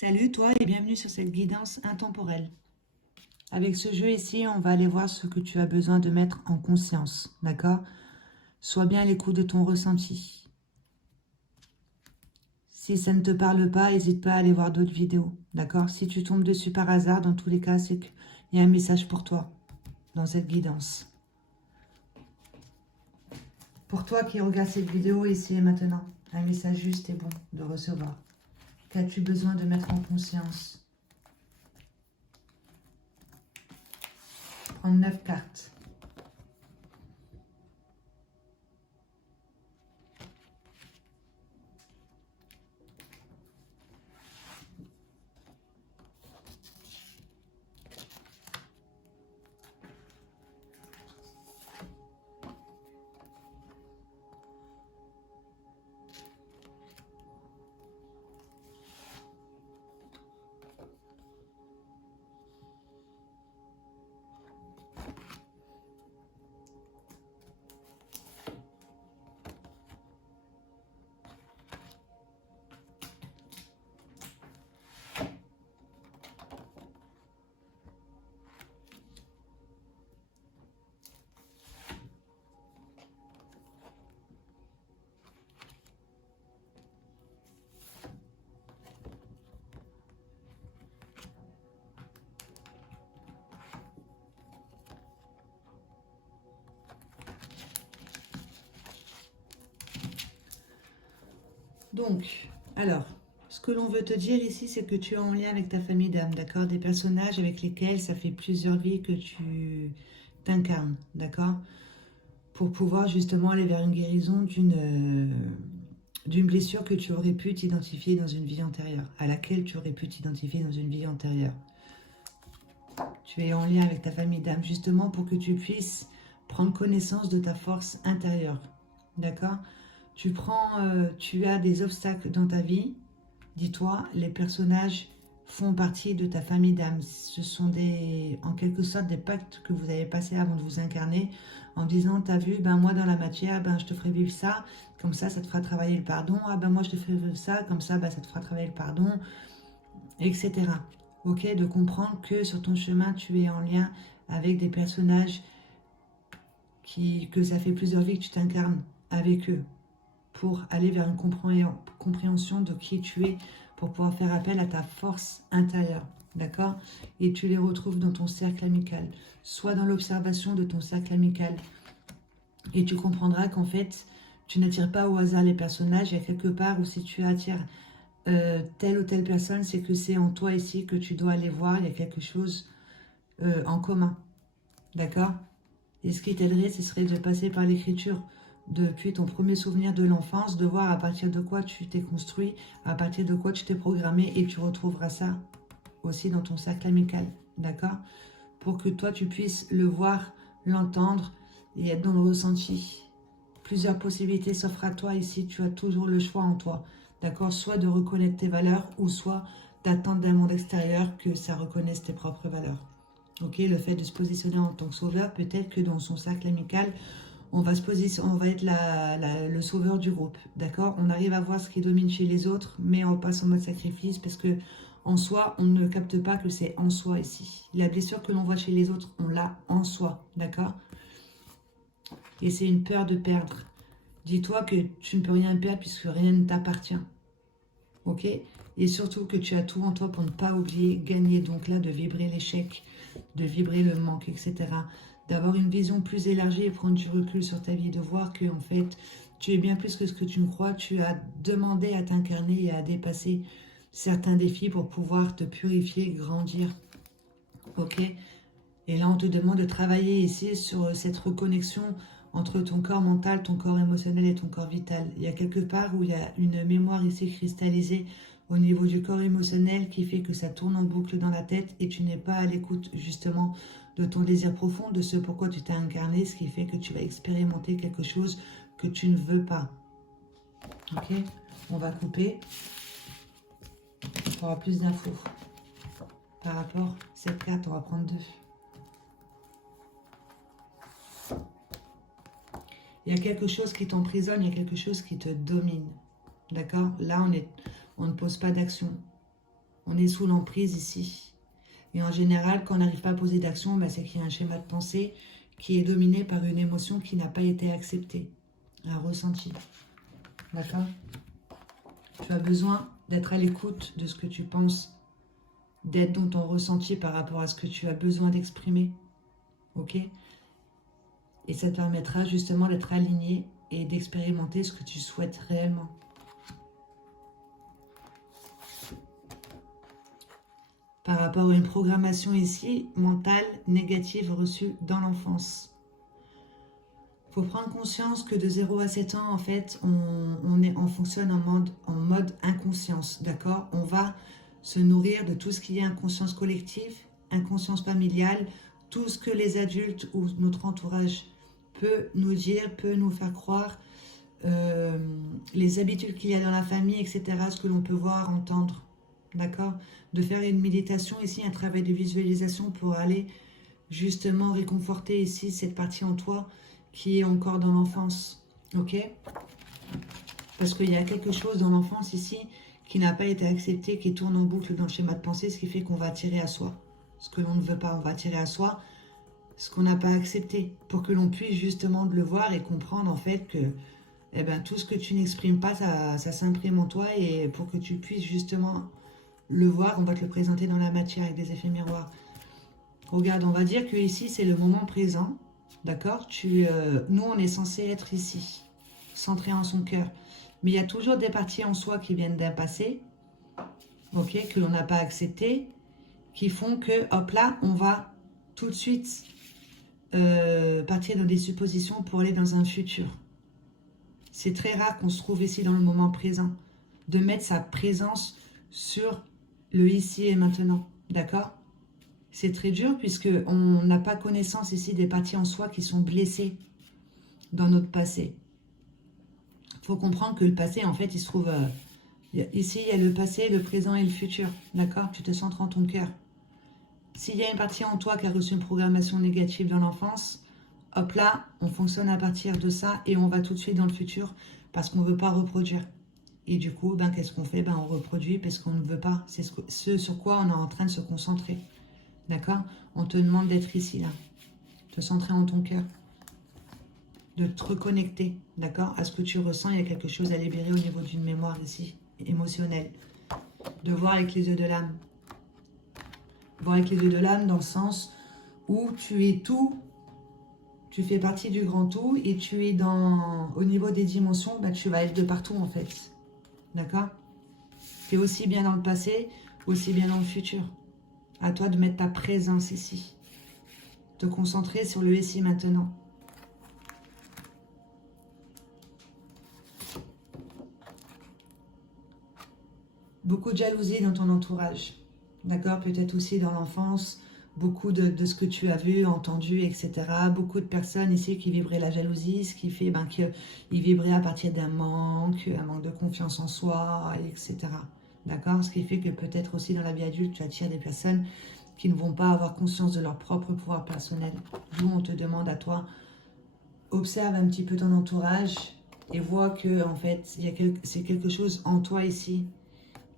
Salut toi et bienvenue sur cette guidance intemporelle. Avec ce jeu ici, on va aller voir ce que tu as besoin de mettre en conscience, d'accord? Sois bien à l'écoute de ton ressenti. Si ça ne te parle pas, n'hésite pas à aller voir d'autres vidéos, d'accord? Si tu tombes dessus par hasard, dans tous les cas, c'est qu'il y a un message pour toi dans cette guidance. Pour toi qui regarde cette vidéo ici et maintenant, un message juste et bon de recevoir. Qu'as-tu besoin de mettre en conscience? En 9 cartes. Donc, alors, ce que l'on veut te dire ici, c'est que tu es en lien avec ta famille d'âme, d'accord? Des personnages avec lesquels ça fait plusieurs vies que tu t'incarnes, d'accord? Pour pouvoir justement aller vers une guérison d'une blessure que tu aurais pu t'identifier dans une vie antérieure, à laquelle tu aurais pu t'identifier dans une vie antérieure. Tu es en lien avec ta famille d'âme, justement pour que tu puisses prendre connaissance de ta force intérieure, d'accord? Tu as des obstacles dans ta vie. Dis-toi, les personnages font partie de ta famille d'âme. Ce sont en quelque sorte des pactes que vous avez passés avant de vous incarner en disant, t'as vu, ben moi dans la matière, ben je te ferai vivre ça, comme ça te fera travailler le pardon. Ah ben moi je te ferai vivre ça, comme ça, ben, ça te fera travailler le pardon, etc. Ok, de comprendre que sur ton chemin, tu es en lien avec des personnages que ça fait plusieurs vies que tu t'incarnes avec eux, pour aller vers une compréhension de qui tu es, pour pouvoir faire appel à ta force intérieure, d'accord? Et tu les retrouves dans ton cercle amical, soit dans l'observation de ton cercle amical, et tu comprendras qu'en fait, tu n'attires pas au hasard les personnages. Il y a quelque part où si tu attires telle ou telle personne, c'est que c'est en toi ici que tu dois aller voir, il y a quelque chose en commun, d'accord? Et ce qui t'aiderait, ce serait de passer par l'écriture depuis ton premier souvenir de l'enfance, de voir à partir de quoi tu t'es construit, à partir de quoi tu t'es programmé, et tu retrouveras ça aussi dans ton cercle amical, d'accord? Pour que toi, tu puisses le voir, l'entendre et être dans le ressenti. Plusieurs possibilités s'offrent à toi ici, tu as toujours le choix en toi, d'accord? Soit de reconnaître tes valeurs, ou soit d'attendre d'un monde extérieur que ça reconnaisse tes propres valeurs. Ok, le fait de se positionner en tant que sauveur, peut-être que dans son cercle amical, on va être le sauveur du groupe, d'accord? On arrive à voir ce qui domine chez les autres, mais on passe en mode sacrifice parce que en soi, on ne capte pas que c'est en soi ici. La blessure que l'on voit chez les autres, on l'a en soi, d'accord? Et c'est une peur de perdre. Dis-toi que tu ne peux rien perdre puisque rien ne t'appartient, ok? Et surtout que tu as tout en toi pour ne pas oublier, gagner, donc là, de vibrer l'échec, de vibrer le manque, etc. D'avoir une vision plus élargie et prendre du recul sur ta vie, de voir que en fait, tu es bien plus que ce que tu ne crois. Tu as demandé à t'incarner et à dépasser certains défis pour pouvoir te purifier, grandir, ok? Et là, on te demande de travailler ici sur cette reconnexion entre ton corps mental, ton corps émotionnel et ton corps vital. Il y a quelque part où il y a une mémoire ici cristallisée au niveau du corps émotionnel qui fait que ça tourne en boucle dans la tête et tu n'es pas à l'écoute justement de ton désir profond, de ce pourquoi tu t'es incarné, ce qui fait que tu vas expérimenter quelque chose que tu ne veux pas. Ok? On va couper pour avoir plus d'infos. Par rapport à cette carte, on va prendre deux. Il y a quelque chose qui t'emprisonne, il y a quelque chose qui te domine. D'accord? Là, on ne pose pas d'action. On est sous l'emprise ici. Et en général, quand on n'arrive pas à poser d'action, ben, c'est qu'il y a un schéma de pensée qui est dominé par une émotion qui n'a pas été acceptée, un ressenti. D'accord? Tu as besoin d'être à l'écoute de ce que tu penses, d'être dans ton ressenti par rapport à ce que tu as besoin d'exprimer. Ok? Et ça te permettra justement d'être aligné et d'expérimenter ce que tu souhaites réellement. Par rapport à une programmation ici, mentale, négative, reçue dans l'enfance. Il faut prendre conscience que de 0 à 7 ans, en fait, on fonctionne en mode inconscience, d'accord? On va se nourrir de tout ce qui est inconscience collective, inconscience familiale, tout ce que les adultes ou notre entourage peut nous dire, peut nous faire croire, les habitudes qu'il y a dans la famille, etc., ce que l'on peut voir, entendre, d'accord? De faire une méditation ici, un travail de visualisation pour aller justement réconforter ici cette partie en toi qui est encore dans l'enfance, ok? Parce qu'il y a quelque chose dans l'enfance ici qui n'a pas été accepté, qui tourne en boucle dans le schéma de pensée, ce qui fait qu'on va attirer à soi ce que l'on ne veut pas, on va attirer à soi ce qu'on n'a pas accepté, pour que l'on puisse justement le voir et comprendre en fait que eh ben, tout ce que tu n'exprimes pas, ça s'imprime en toi, et pour que tu puisses justement le voir, on va te le présenter dans la matière avec des effets miroirs. Regarde, on va dire que ici c'est le moment présent, d'accord? Nous on est censé être ici, centré en son cœur. Mais il y a toujours des parties en soi qui viennent d'un passé, ok, que l'on n'a pas accepté, qui font que, hop là, on va tout de suite partir dans des suppositions pour aller dans un futur. C'est très rare qu'on se trouve ici dans le moment présent, de mettre sa présence sur le ici et maintenant, d'accord? C'est très dur puisqu'on n'a pas connaissance ici des parties en soi qui sont blessées dans notre passé. Il faut comprendre que le passé, en fait, il se trouve... ici, il y a le passé, le présent et le futur, d'accord? Tu te centres en ton cœur. S'il y a une partie en toi qui a reçu une programmation négative dans l'enfance, hop là, on fonctionne à partir de ça et on va tout de suite dans le futur parce qu'on ne veut pas reproduire. Et du coup, ben, qu'est-ce qu'on fait? Ben, on reproduit parce qu'on ne veut pas. C'est ce sur quoi on est en train de se concentrer. D'accord? On te demande d'être ici, là. Te centrer en ton cœur. De te reconnecter, d'accord? À ce que tu ressens, il y a quelque chose à libérer au niveau d'une mémoire ici, émotionnelle. De voir avec les yeux de l'âme. Voir avec les yeux de l'âme dans le sens où tu es tout, tu fais partie du grand tout et tu es au niveau des dimensions, ben, tu vas être de partout en fait. D'accord? Tu es aussi bien dans le passé, aussi bien dans le futur. À toi de mettre ta présence ici. Te concentrer sur le ici maintenant. Beaucoup de jalousie dans ton entourage. D'accord? Peut-être aussi dans l'enfance. Beaucoup de ce que tu as vu, entendu, etc. Beaucoup de personnes ici qui vibraient la jalousie, ce qui fait ben, qu'ils vibraient à partir d'un manque, un manque de confiance en soi, etc. D'accord? Ce qui fait que peut-être aussi dans la vie adulte, tu attires des personnes qui ne vont pas avoir conscience de leur propre pouvoir personnel. D'où on te demande à toi, observe un petit peu ton entourage et vois que en fait, c'est quelque chose en toi ici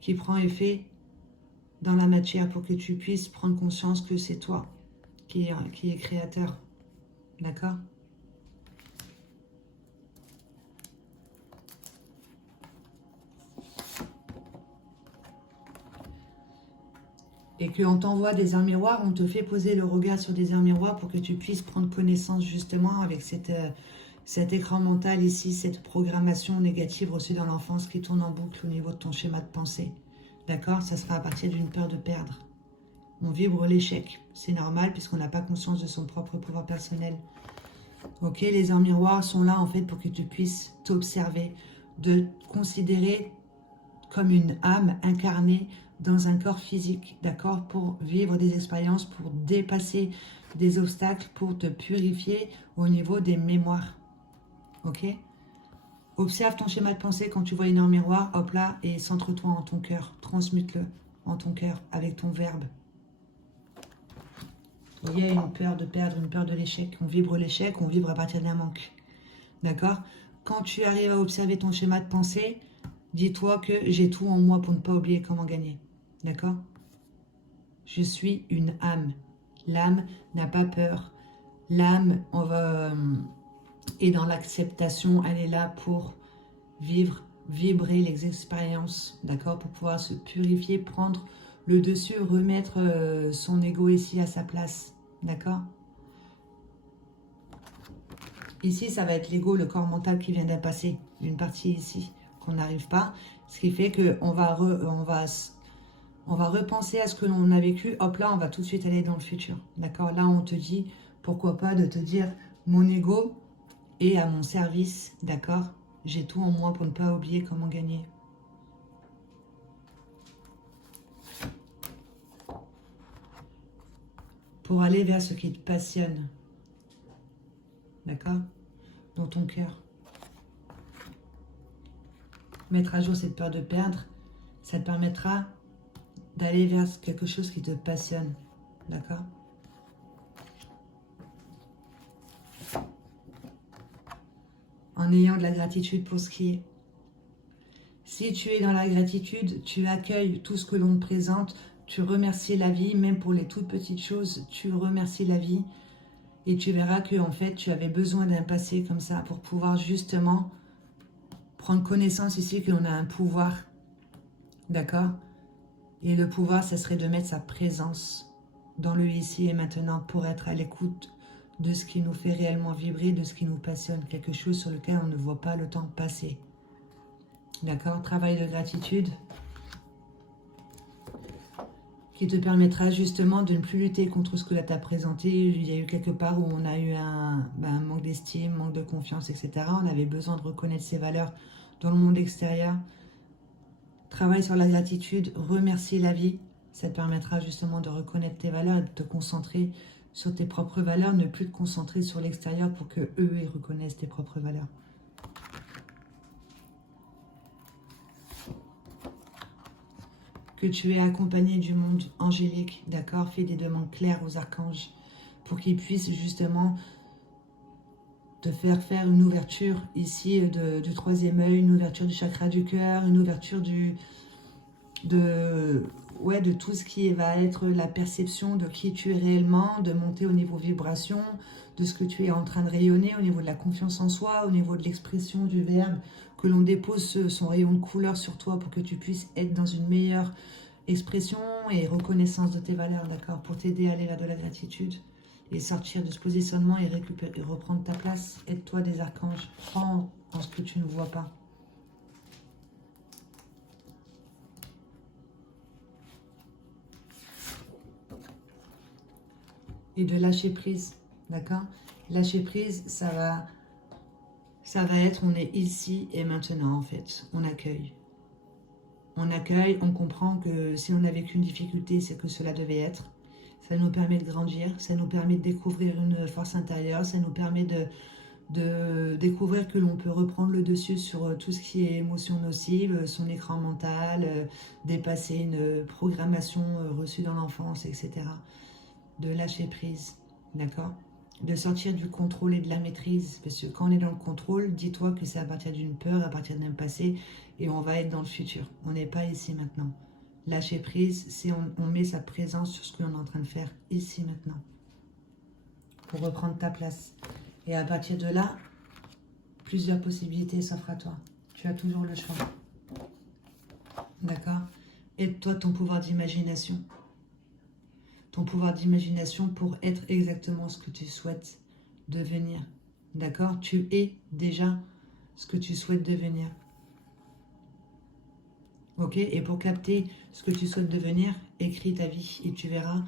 qui prend effet dans la matière pour que tu puisses prendre conscience que c'est toi qui est créateur. D'accord? Et qu'on t'envoie des arts miroirs, on te fait poser le regard sur des arts miroirs pour que tu puisses prendre connaissance justement avec cet écran mental ici, cette programmation négative reçue dans l'enfance qui tourne en boucle au niveau de ton schéma de pensée. D'accord? Ça sera à partir d'une peur de perdre. On vibre l'échec. C'est normal puisqu'on n'a pas conscience de son propre pouvoir personnel. Ok, les arts miroirs sont là en fait pour que tu puisses t'observer, de considérer comme une âme incarnée dans un corps physique, d'accord, pour vivre des expériences, pour dépasser des obstacles, pour te purifier au niveau des mémoires. Ok? Observe ton schéma de pensée quand tu vois une arme miroir, hop là, et centre-toi en ton cœur, transmute-le en ton cœur avec ton verbe. Il y a une peur de perdre, une peur de l'échec. On vibre l'échec, on vibre à partir d'un manque. D'accord? Quand tu arrives à observer ton schéma de pensée, dis-toi que j'ai tout en moi pour ne pas oublier comment gagner. D'accord? Je suis une âme. L'âme n'a pas peur. L'âme, est dans l'acceptation. Elle est là pour vivre, vibrer les expériences, d'accord? Pour pouvoir se purifier, prendre le dessus, remettre son ego ici à sa place, d'accord? Ici, ça va être l'ego, le corps mental qui vient d'impasser, une partie ici qu'on n'arrive pas, ce qui fait qu'on va, on va repenser à ce que l'on a vécu. Hop là, on va tout de suite aller dans le futur, d'accord? Là, on te dit, pourquoi pas de te dire, mon ego est à mon service, d'accord? J'ai tout en moi pour ne pas oublier comment gagner. Pour aller vers ce qui te passionne, d'accord? Dans ton cœur. Mettre à jour cette peur de perdre, ça te permettra d'aller vers quelque chose qui te passionne, d'accord? En ayant de la gratitude pour ce qui est. Si tu es dans la gratitude, tu accueilles tout ce que l'on te présente, tu remercies la vie, même pour les toutes petites choses, tu remercies la vie et tu verras que en fait tu avais besoin d'un passé comme ça pour pouvoir justement prendre connaissance ici qu'on a un pouvoir, d'accord? Et le pouvoir, ça serait de mettre sa présence dans le ici et maintenant pour être à l'écoute de ce qui nous fait réellement vibrer, de ce qui nous passionne, quelque chose sur lequel on ne voit pas le temps passer. D'accord? Travail de gratitude qui te permettra justement de ne plus lutter contre ce que là t'a présenté. Il y a eu quelque part où on a eu un manque d'estime, manque de confiance, etc. On avait besoin de reconnaître ses valeurs dans le monde extérieur. Travaille sur la gratitude, remercie la vie. Ça te permettra justement de reconnaître tes valeurs et de te concentrer sur tes propres valeurs, ne plus te concentrer sur l'extérieur pour que eux ils reconnaissent tes propres valeurs. Que tu es accompagné du monde angélique, d'accord? Fais des demandes claires aux archanges pour qu'ils puissent justement te faire une ouverture ici du troisième œil, une ouverture du chakra du cœur, une ouverture de tout ce qui va être la perception de qui tu es réellement, de monter au niveau vibration, de ce que tu es en train de rayonner, au niveau de la confiance en soi, au niveau de l'expression du verbe, que l'on dépose son rayon de couleur sur toi pour que tu puisses être dans une meilleure expression et reconnaissance de tes valeurs, d'accord, pour t'aider à aller vers de la gratitude et sortir de ce positionnement et récupérer, et reprendre ta place. Aide-toi des archanges, prends en ce que tu ne vois pas. Et de lâcher prise, d'accord? Lâcher prise, ça va être, on est ici et maintenant en fait, on accueille. On accueille, on comprend que si on a vécu une difficulté, c'est que cela devait être. Ça nous permet de grandir, ça nous permet de découvrir une force intérieure, ça nous permet de découvrir que l'on peut reprendre le dessus sur tout ce qui est émotion nocive, son écran mental, dépasser une programmation reçue dans l'enfance, etc. De lâcher prise, d'accord? De sortir du contrôle et de la maîtrise. Parce que quand on est dans le contrôle, dis-toi que c'est à partir d'une peur, à partir d'un passé, et on va être dans le futur. On n'est pas ici maintenant. Lâcher prise, c'est on met sa présence sur ce que l'on est en train de faire ici maintenant. Pour reprendre ta place. Et à partir de là, plusieurs possibilités s'offrent à toi. Tu as toujours le choix. D'accord? Aide-toi ton pouvoir d'imagination. Ton pouvoir d'imagination pour être exactement ce que tu souhaites devenir. D'accord? Tu es déjà ce que tu souhaites devenir. Ok? Et pour capter ce que tu souhaites devenir, écris ta vie et tu verras,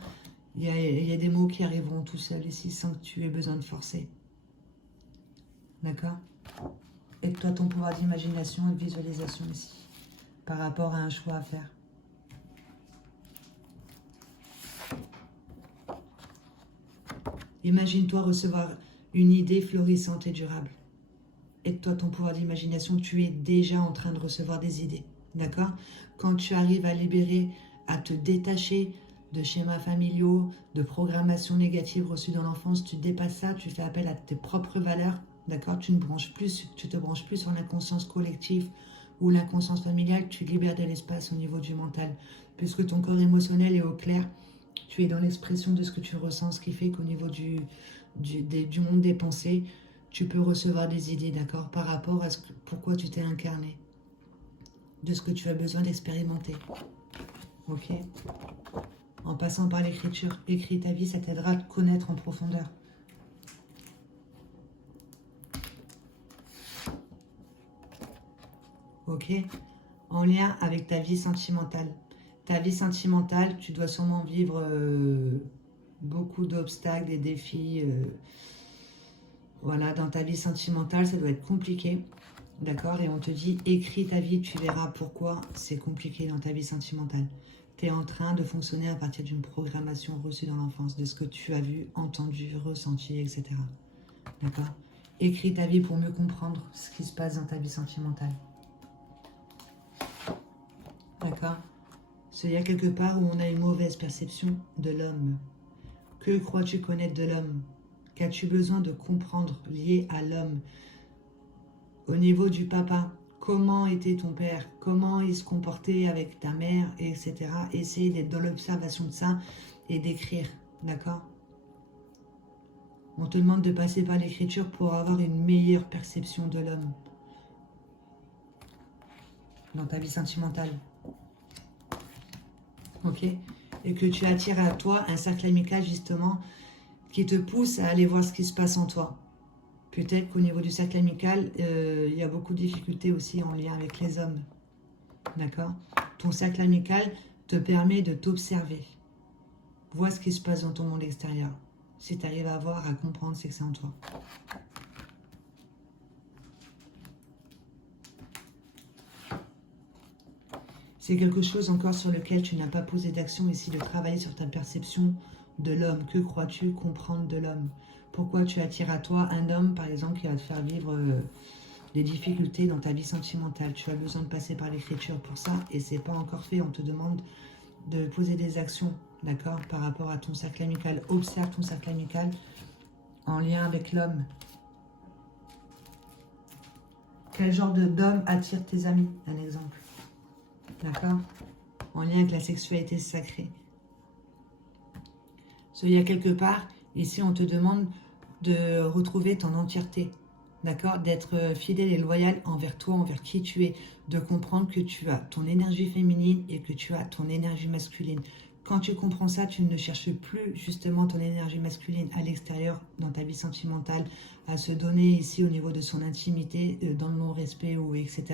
il y a des mots qui arriveront tout seuls ici sans que tu aies besoin de forcer. D'accord? Aide-toi ton pouvoir d'imagination et de visualisation ici par rapport à un choix à faire. Imagine-toi recevoir une idée florissante et durable. Aide-toi ton pouvoir d'imagination, tu es déjà en train de recevoir des idées. D'accord? Quand tu arrives à libérer, à te détacher de schémas familiaux, de programmations négatives reçues dans l'enfance, tu dépasses ça, tu fais appel à tes propres valeurs. D'accord? Tu te branches plus sur l'inconscience collective ou l'inconscience familiale, tu libères de l'espace au niveau du mental. Puisque ton corps émotionnel est au clair, tu es dans l'expression de ce que tu ressens, ce qui fait qu'au niveau du monde des pensées, tu peux recevoir des idées, d'accord, par rapport à pourquoi tu t'es incarné, de ce que tu as besoin d'expérimenter. Ok? En passant par l'écriture, écris ta vie, ça t'aidera à te connaître en profondeur. Ok? En lien avec ta vie sentimentale. Ta vie sentimentale, tu dois sûrement vivre beaucoup d'obstacles, des défis. Voilà, dans ta vie sentimentale, ça doit être compliqué. D'accord? Et on te dit, écris ta vie, tu verras pourquoi c'est compliqué dans ta vie sentimentale. Tu es en train de fonctionner à partir d'une programmation reçue dans l'enfance, de ce que tu as vu, entendu, ressenti, etc. D'accord? Écris ta vie pour mieux comprendre ce qui se passe dans ta vie sentimentale. D'accord? Il y a quelque part où on a une mauvaise perception de l'homme. Que crois-tu connaître de l'homme? Qu'as-tu besoin de comprendre lié à l'homme? Au niveau du papa, comment était ton père? Comment il se comportait avec ta mère, etc. Essaye d'être dans l'observation de ça et d'écrire, d'accord? On te demande de passer par l'écriture pour avoir une meilleure perception de l'homme dans ta vie sentimentale. Ok? Et que tu attires à toi un cercle amical justement qui te pousse à aller voir ce qui se passe en toi. Peut-être qu'au niveau du cercle amical, il y a beaucoup de difficultés aussi en lien avec les hommes. D'accord? Ton cercle amical te permet de t'observer. Vois ce qui se passe dans ton monde extérieur. Si tu arrives à voir, à comprendre, c'est que c'est en toi. C'est quelque chose encore sur lequel tu n'as pas posé d'action ici, de travailler sur ta perception de l'homme. Que crois-tu comprendre de l'homme? Pourquoi tu attires à toi un homme, par exemple, qui va te faire vivre des difficultés dans ta vie sentimentale? Tu as besoin de passer par l'écriture pour ça et c'est pas encore fait. On te demande de poser des actions, d'accord, par rapport à ton cercle amical. Observe ton cercle amical en lien avec l'homme. Quel genre d'homme attire tes amis? Un exemple. D'accord? En lien avec la sexualité sacrée. Il y a quelque part, ici on te demande de retrouver ton entièreté. D'accord? D'être fidèle et loyal envers toi, envers qui tu es. De comprendre que tu as ton énergie féminine et que tu as ton énergie masculine. Quand tu comprends ça, tu ne cherches plus justement ton énergie masculine à l'extérieur, dans ta vie sentimentale, à se donner ici au niveau de son intimité, dans le non-respect, ou etc.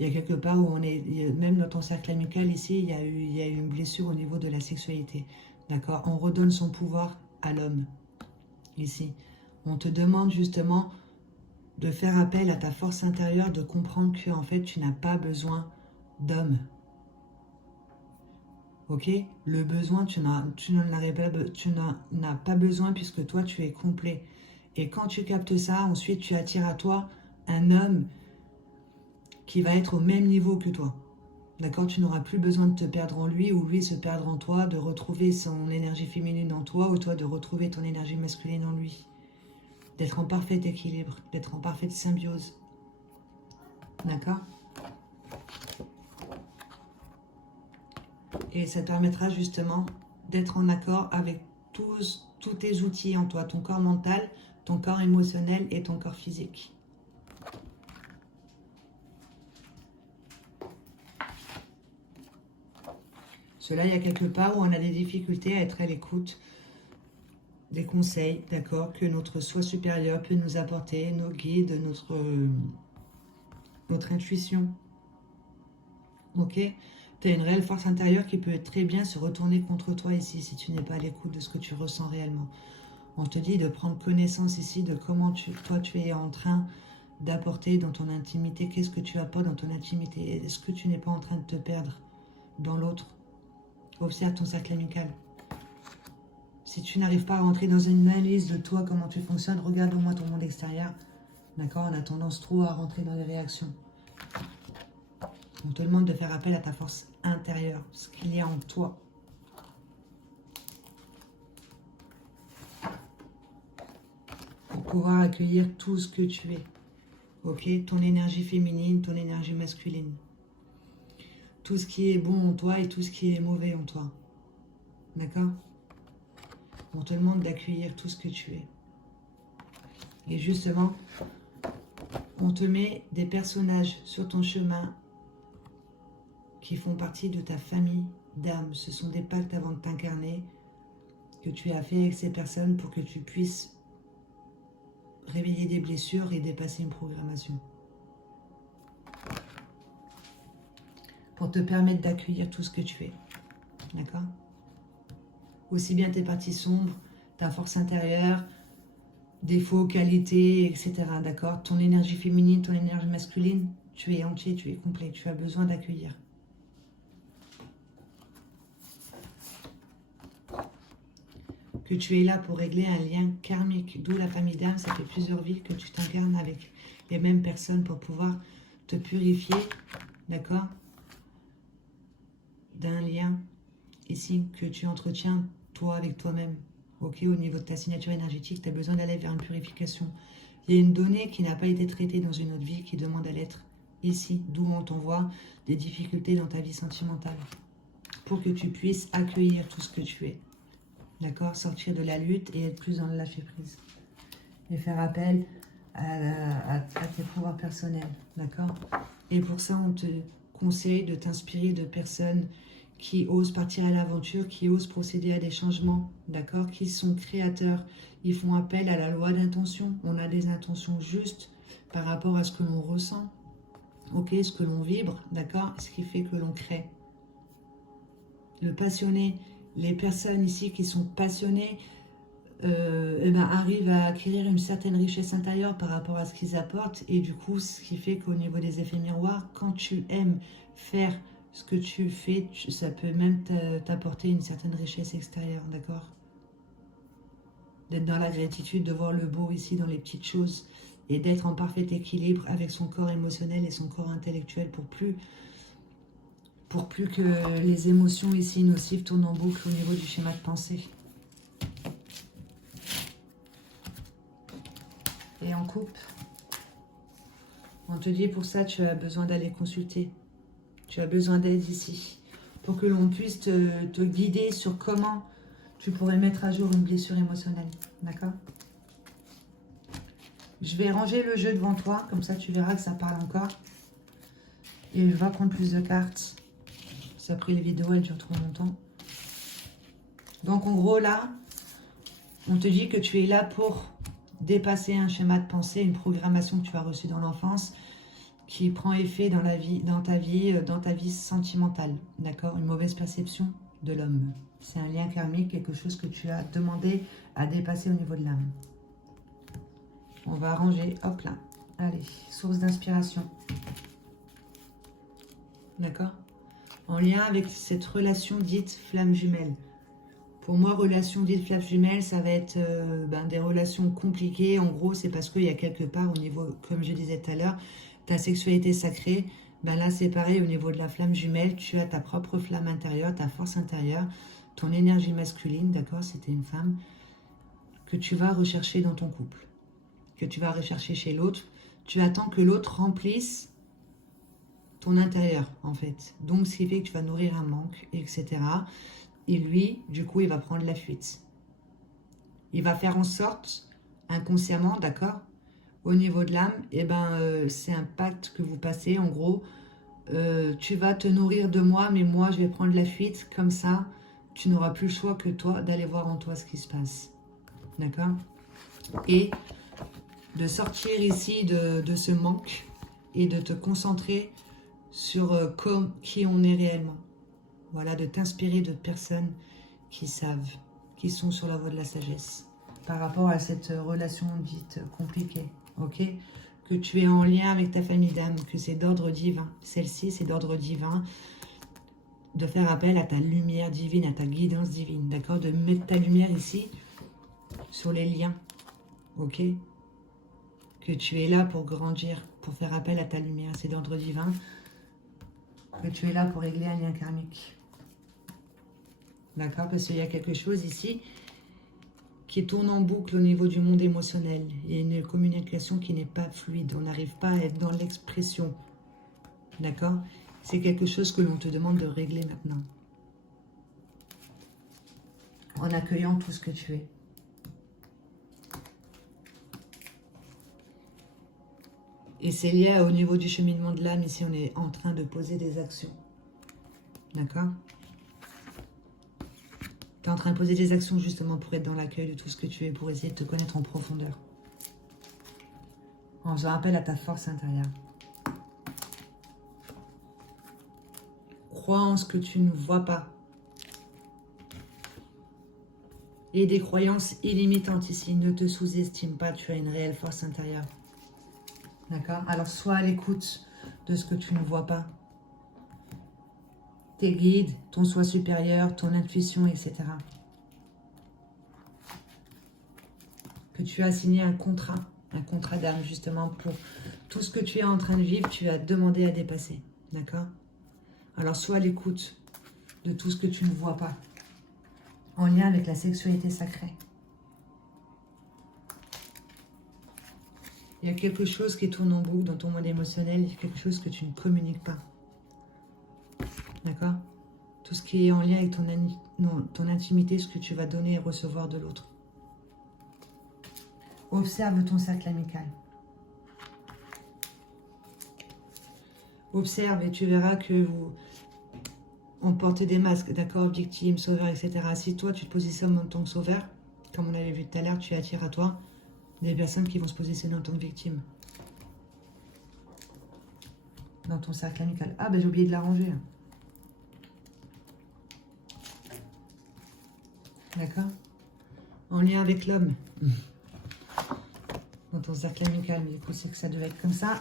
Il y a quelque part où on est, même dans ton cercle amical ici, il y a eu une blessure au niveau de la sexualité. D'accord? On redonne son pouvoir à l'homme, ici. On te demande justement de faire appel à ta force intérieure, de comprendre que en fait, tu n'as pas besoin d'homme. Ok? Le besoin, tu n'en as pas besoin puisque toi, tu es complet. Et quand tu captes ça, ensuite, tu attires à toi un homme qui va être au même niveau que toi. D'accord? Tu n'auras plus besoin de te perdre en lui ou lui se perdre en toi, de retrouver son énergie féminine en toi ou toi de retrouver ton énergie masculine en lui. D'être en parfait équilibre, d'être en parfaite symbiose. D'accord? Et ça te permettra justement d'être en accord avec tous tes outils en toi, ton corps mental, ton corps émotionnel et ton corps physique. Cela, il y a quelque part où on a des difficultés à être à l'écoute des conseils, d'accord, que notre soi supérieur peut nous apporter, nos guides, notre intuition. Ok? Tu as une réelle force intérieure qui peut très bien se retourner contre toi ici si tu n'es pas à l'écoute de ce que tu ressens réellement. On te dit de prendre connaissance ici de comment toi tu es en train d'apporter dans ton intimité. Qu'est-ce que tu apportes dans ton intimité? Est-ce que tu n'es pas en train de te perdre dans l'autre? Observe ton cercle amical. Si tu n'arrives pas à rentrer dans une analyse de toi, comment tu fonctionnes, regarde au moins ton monde extérieur. D'accord? On a tendance trop à rentrer dans les réactions. On te demande de faire appel à ta force intérieure, ce qu'il y a en toi. Pour pouvoir accueillir tout ce que tu es. ok? Ton énergie féminine, ton énergie masculine. Tout ce qui est bon en toi et tout ce qui est mauvais en toi. D'accord? On te demande d'accueillir tout ce que tu es. Et justement, on te met des personnages sur ton chemin qui font partie de ta famille d'âme. Ce sont des pactes avant de t'incarner que tu as fait avec ces personnes pour que tu puisses réveiller des blessures et dépasser une programmation. Pour te permettre d'accueillir tout ce que tu es. D'accord? Aussi bien tes parties sombres, ta force intérieure, défauts, qualités, etc. D'accord? Ton énergie féminine, ton énergie masculine, tu es entier, tu es complet. Tu as besoin d'accueillir. Que tu es là pour régler un lien karmique. D'où la famille d'âme, ça fait plusieurs vies que tu t'incarnes avec les mêmes personnes pour pouvoir te purifier, d'accord? D'un lien ici que tu entretiens toi avec toi-même. Ok, au niveau de ta signature énergétique, tu as besoin d'aller vers une purification. Il y a une donnée qui n'a pas été traitée dans une autre vie qui demande à l'être ici, d'où on t'envoie des difficultés dans ta vie sentimentale pour que tu puisses accueillir tout ce que tu es. D'accord? Sortir de la lutte et être plus dans le lâcher prise. Et faire appel à tes pouvoirs personnels. D'accord? Et pour ça, on te conseille de t'inspirer de personnes qui osent partir à l'aventure, qui osent procéder à des changements, d'accord? Qui sont créateurs. Ils font appel à la loi d'intention. On a des intentions justes par rapport à ce que l'on ressent, ok? Ce que l'on vibre, d'accord? Ce qui fait que l'on crée. Le passionné, les personnes ici qui sont passionnées, arrivent à acquérir une certaine richesse intérieure par rapport à ce qu'ils apportent. Et du coup, ce qui fait qu'au niveau des effets miroirs, quand tu aimes faire ce que tu fais, ça peut même t'apporter une certaine richesse extérieure, d'accord? D'être dans la gratitude, de voir le beau ici dans les petites choses et d'être en parfait équilibre avec son corps émotionnel et son corps intellectuel pour plus que les émotions ici nocives tournent en boucle au niveau du schéma de pensée. Et en couple, on te dit pour ça, tu as besoin d'aller consulter. Tu as besoin d'aide ici. Pour que l'on puisse te guider sur comment tu pourrais mettre à jour une blessure émotionnelle. D'accord? Je vais ranger le jeu devant toi. Comme ça, tu verras que ça parle encore. Et je vais prendre plus de cartes. Ça a pris les vidéos, elles durent trop longtemps. Donc, en gros, là, on te dit que tu es là pour dépasser un schéma de pensée, une programmation que tu as reçue dans l'enfance qui prend effet dans ta vie sentimentale, d'accord? Une mauvaise perception de l'homme. C'est un lien karmique, quelque chose que tu as demandé à dépasser au niveau de l'âme. On va ranger, hop là. Allez, source d'inspiration. D'accord? En lien avec cette relation dite flamme jumelle. Pour moi, relation dite flamme jumelle, ça va être des relations compliquées. En gros, c'est parce qu'il y a quelque part au niveau, comme je disais tout à l'heure, ta sexualité sacrée. Là, c'est pareil au niveau de la flamme jumelle. Tu as ta propre flamme intérieure, ta force intérieure, ton énergie masculine, d'accord? C'était une femme que tu vas rechercher dans ton couple, que tu vas rechercher chez l'autre. Tu attends que l'autre remplisse ton intérieur, en fait. Donc, ce qui fait que tu vas nourrir un manque, etc. Et lui, du coup, il va prendre la fuite. Il va faire en sorte, inconsciemment, d'accord, au niveau de l'âme, c'est un pacte que vous passez, en gros, tu vas te nourrir de moi, mais moi, je vais prendre la fuite, comme ça, tu n'auras plus le choix que toi d'aller voir en toi ce qui se passe. D'accord? Et de sortir ici de ce manque et de te concentrer sur qui on est réellement. Voilà, de t'inspirer de personnes qui savent, qui sont sur la voie de la sagesse par rapport à cette relation dite compliquée, ok? Que tu es en lien avec ta famille d'âme, que c'est d'ordre divin. Celle-ci, c'est d'ordre divin, de faire appel à ta lumière divine, à ta guidance divine, d'accord? De mettre ta lumière ici sur les liens, ok? Que tu es là pour grandir, pour faire appel à ta lumière, c'est d'ordre divin. Que tu es là pour régler un lien karmique. D'accord? Parce qu'il y a quelque chose ici qui tourne en boucle au niveau du monde émotionnel. Il y a une communication qui n'est pas fluide. On n'arrive pas à être dans l'expression. D'accord? C'est quelque chose que l'on te demande de régler maintenant. En accueillant tout ce que tu es. Et c'est lié au niveau du cheminement de l'âme. Ici, on est en train de poser des actions. D'accord? Tu es en train de poser des actions justement pour être dans l'accueil de tout ce que tu es, pour essayer de te connaître en profondeur. En faisant appel à ta force intérieure. Crois en ce que tu ne vois pas. Et des croyances illimitantes ici. Ne te sous-estime pas, tu as une réelle force intérieure. D'accord? Alors sois à l'écoute de ce que tu ne vois pas. Tes guides, ton soi supérieur, ton intuition, etc. Que tu as signé un contrat d'âme justement pour tout ce que tu es en train de vivre, tu as demandé à dépasser. D'accord? Alors sois à l'écoute de tout ce que tu ne vois pas, en lien avec la sexualité sacrée. Il y a quelque chose qui tourne en boucle dans ton monde émotionnel, il y a quelque chose que tu ne communiques pas. D'accord? Tout ce qui est en lien avec ton intimité, ce que tu vas donner et recevoir de l'autre. Observe ton cercle amical. Observe et tu verras que on porte des masques, d'accord, victime, sauveur, etc. Si toi, tu te positionnes en tant que sauveur, comme on avait vu tout à l'heure, tu attires à toi des personnes qui vont se positionner en tant que victime. Dans ton cercle amical. Ah, ben j'ai oublié de l'arranger. D'accord? En lien avec l'homme. Dans ton cercle amical, mais du coup, c'est que ça devait être comme ça.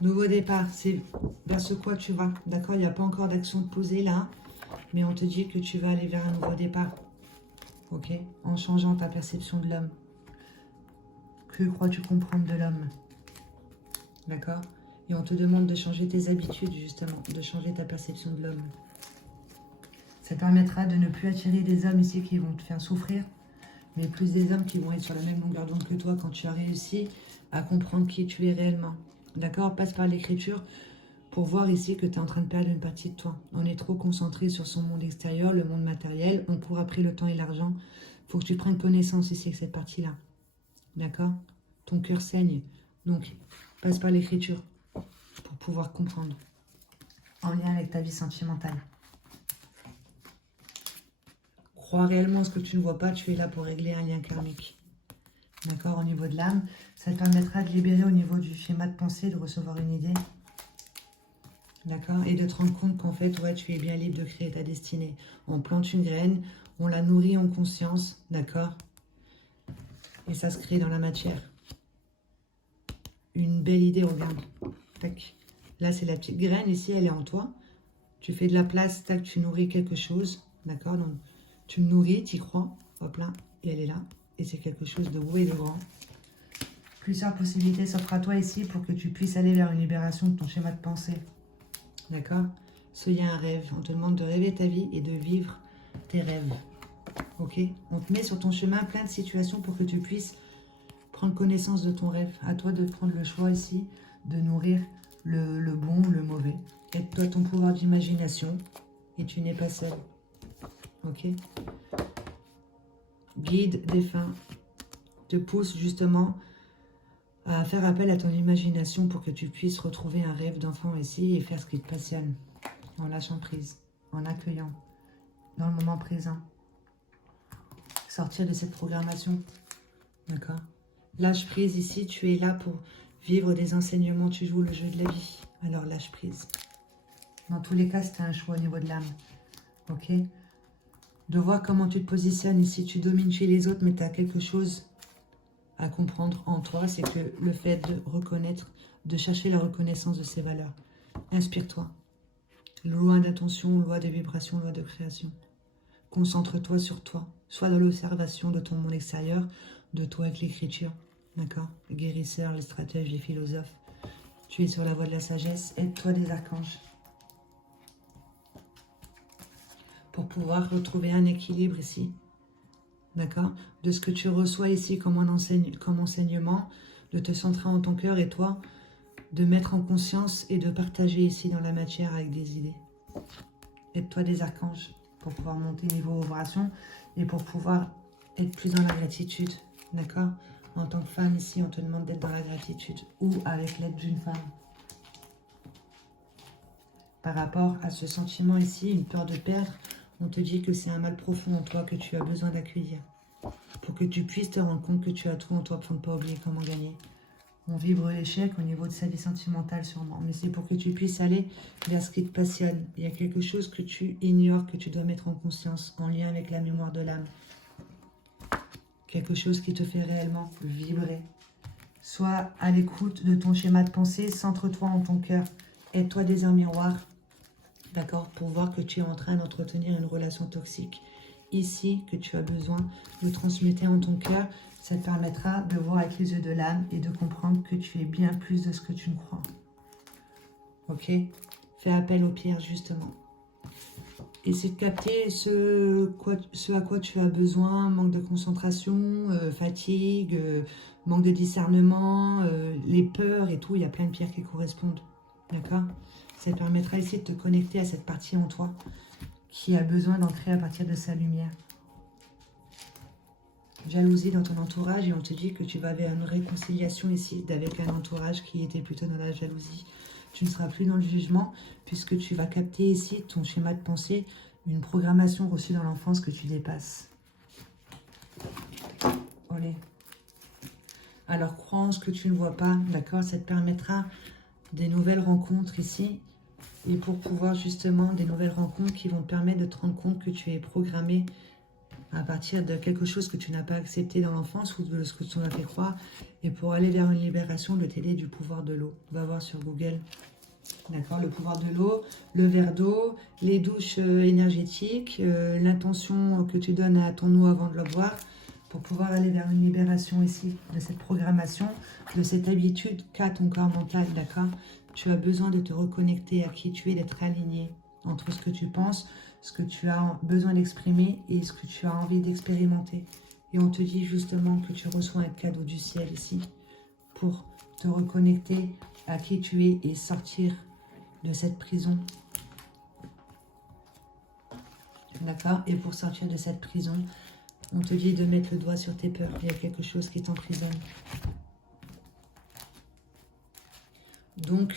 Nouveau départ, c'est vers ce quoi tu vas. D'accord? Il n'y a pas encore d'action de poser là, mais on te dit que tu vas aller vers un nouveau départ. Ok? En changeant ta perception de l'homme. Que crois-tu comprendre de l'homme? D'accord? Et on te demande de changer tes habitudes, justement, de changer ta perception de l'homme. Ça permettra de ne plus attirer des hommes ici qui vont te faire souffrir, mais plus des hommes qui vont être sur la même longueur d'onde que toi quand tu as réussi à comprendre qui tu es réellement. D'accord? Passe par l'écriture pour voir ici que tu es en train de perdre une partie de toi. On est trop concentré sur son monde extérieur, le monde matériel. On court après le temps et l'argent. Il faut que tu prennes connaissance ici de cette partie-là. D'accord? Ton cœur saigne. Donc, passe par l'écriture pour pouvoir comprendre. En lien avec ta vie sentimentale. Crois réellement ce que tu ne vois pas. Tu es là pour régler un lien karmique. D'accord? Au niveau de l'âme, ça te permettra de libérer au niveau du schéma de pensée, de recevoir une idée. D'accord? Et de te rendre compte qu'en fait, ouais, tu es bien libre de créer ta destinée. On plante une graine, on la nourrit en conscience, d'accord? Et ça se crée dans la matière. Une belle idée, regarde. Tac. Là, c'est la petite graine, ici, elle est en toi. Tu fais de la place, tac, tu nourris quelque chose, d'accord? Donc, tu me nourris, tu y crois, hop là, et elle est là. Et c'est quelque chose de beau et de grand. Plusieurs possibilités s'offrent à toi ici pour que tu puisses aller vers une libération de ton schéma de pensée. D'accord? Soyez un rêve. On te demande de rêver ta vie et de vivre tes rêves. Ok? On te met sur ton chemin plein de situations pour que tu puisses prendre connaissance de ton rêve. À toi de prendre le choix ici de nourrir le bon, le mauvais. Aide-toi ton pouvoir d'imagination et tu n'es pas seul. Ok? Guide défunt te pousse justement à faire appel à ton imagination pour que tu puisses retrouver un rêve d'enfant ici et faire ce qui te passionne. En lâchant prise, en accueillant, dans le moment présent. Sortir de cette programmation. D'accord? Lâche prise ici, tu es là pour vivre des enseignements, tu joues le jeu de la vie. Alors lâche prise. Dans tous les cas, c'est un choix au niveau de l'âme. Ok? De voir comment tu te positionnes ici. Tu domines chez les autres, mais tu as quelque chose à comprendre en toi. C'est que le fait de reconnaître, de chercher la reconnaissance de ces valeurs. Inspire-toi. Loi d'intention, loi de vibration, loi de création. Concentre-toi sur toi. Sois dans l'observation de ton monde extérieur, de toi avec l'écriture. D'accord? Les guérisseurs, les stratèges, les philosophes. Tu es sur la voie de la sagesse. Aide-toi des archanges. pour pouvoir retrouver un équilibre ici. D'accord? De ce que tu reçois ici comme enseignement, de te centrer en ton cœur et toi, de mettre en conscience et de partager ici dans la matière avec des idées. Aide-toi des archanges pour pouvoir monter niveau vibration et pour pouvoir être plus dans la gratitude. D'accord? En tant que femme ici, on te demande d'être dans la gratitude ou avec l'aide d'une femme. Par rapport à ce sentiment ici, une peur de perdre, on te dit que c'est un mal profond en toi que tu as besoin d'accueillir. Pour que tu puisses te rendre compte que tu as tout en toi pour ne pas oublier comment gagner. On vibre l'échec au niveau de sa vie sentimentale sûrement, mais c'est pour que tu puisses aller vers ce qui te passionne. Il y a quelque chose que tu ignores, que tu dois mettre en conscience, en lien avec la mémoire de l'âme. Quelque chose qui te fait réellement vibrer. Sois à l'écoute de ton schéma de pensée, centre-toi en ton cœur, aide-toi des miroirs, d'accord, pour voir que tu es en train d'entretenir une relation toxique. Ici, que tu as besoin de transmuter en ton cœur, ça te permettra de voir avec les yeux de l'âme et de comprendre que tu es bien plus de ce que tu ne crois. Ok? Fais appel aux pierres, justement. Essaie de capter ce à quoi tu as besoin, manque de concentration, fatigue, manque de discernement, les peurs et tout, il y a plein de pierres qui correspondent. D'accord? Ça te permettra ici de te connecter à cette partie en toi qui a besoin d'entrer à partir de sa lumière. Jalousie dans ton entourage et on te dit que tu vas vers une réconciliation ici avec un entourage qui était plutôt dans la jalousie. Tu ne seras plus dans le jugement puisque tu vas capter ici ton schéma de pensée, une programmation reçue dans l'enfance que tu dépasses. Olé. Alors crois en ce que tu ne vois pas, d'accord? Ça te permettra des nouvelles rencontres ici et pour pouvoir justement des nouvelles rencontres qui vont te permettre de te rendre compte que tu es programmé à partir de quelque chose que tu n'as pas accepté dans l'enfance ou de ce que tu as fait croire et pour aller vers une libération de t'aider du pouvoir de l'eau. Va voir sur Google. D'accord, le pouvoir de l'eau, le verre d'eau, les douches énergétiques, l'intention que tu donnes à ton eau avant de le boire pour pouvoir aller vers une libération ici de cette programmation, de cette habitude qu'a ton corps mental, d'accord? Tu as besoin de te reconnecter à qui tu es, d'être aligné entre ce que tu penses, ce que tu as besoin d'exprimer et ce que tu as envie d'expérimenter. Et on te dit justement que tu reçois un cadeau du ciel ici pour te reconnecter à qui tu es et sortir de cette prison. D'accord? Et pour sortir de cette prison, on te dit de mettre le doigt sur tes peurs. Il y a quelque chose qui t'emprisonne. Donc,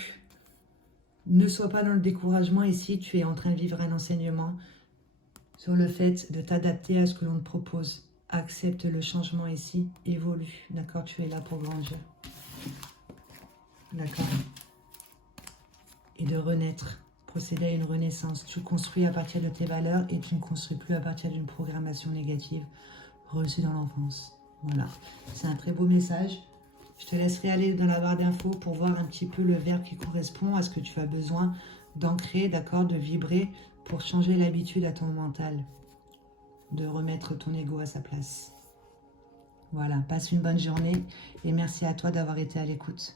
ne sois pas dans le découragement ici. Tu es en train de vivre un enseignement sur le fait de t'adapter à ce que l'on te propose. Accepte le changement ici. Évolue. D'accord? Tu es là pour grandir. D'accord? Et de renaître, procéder à une renaissance. Tu construis à partir de tes valeurs et tu ne construis plus à partir d'une programmation négative reçue dans l'enfance. Voilà, c'est un très beau message. Je te laisserai aller dans la barre d'infos pour voir un petit peu le verbe qui correspond à ce que tu as besoin d'ancrer, d'accord, de vibrer pour changer l'habitude à ton mental, de remettre ton ego à sa place. Voilà, passe une bonne journée et merci à toi d'avoir été à l'écoute.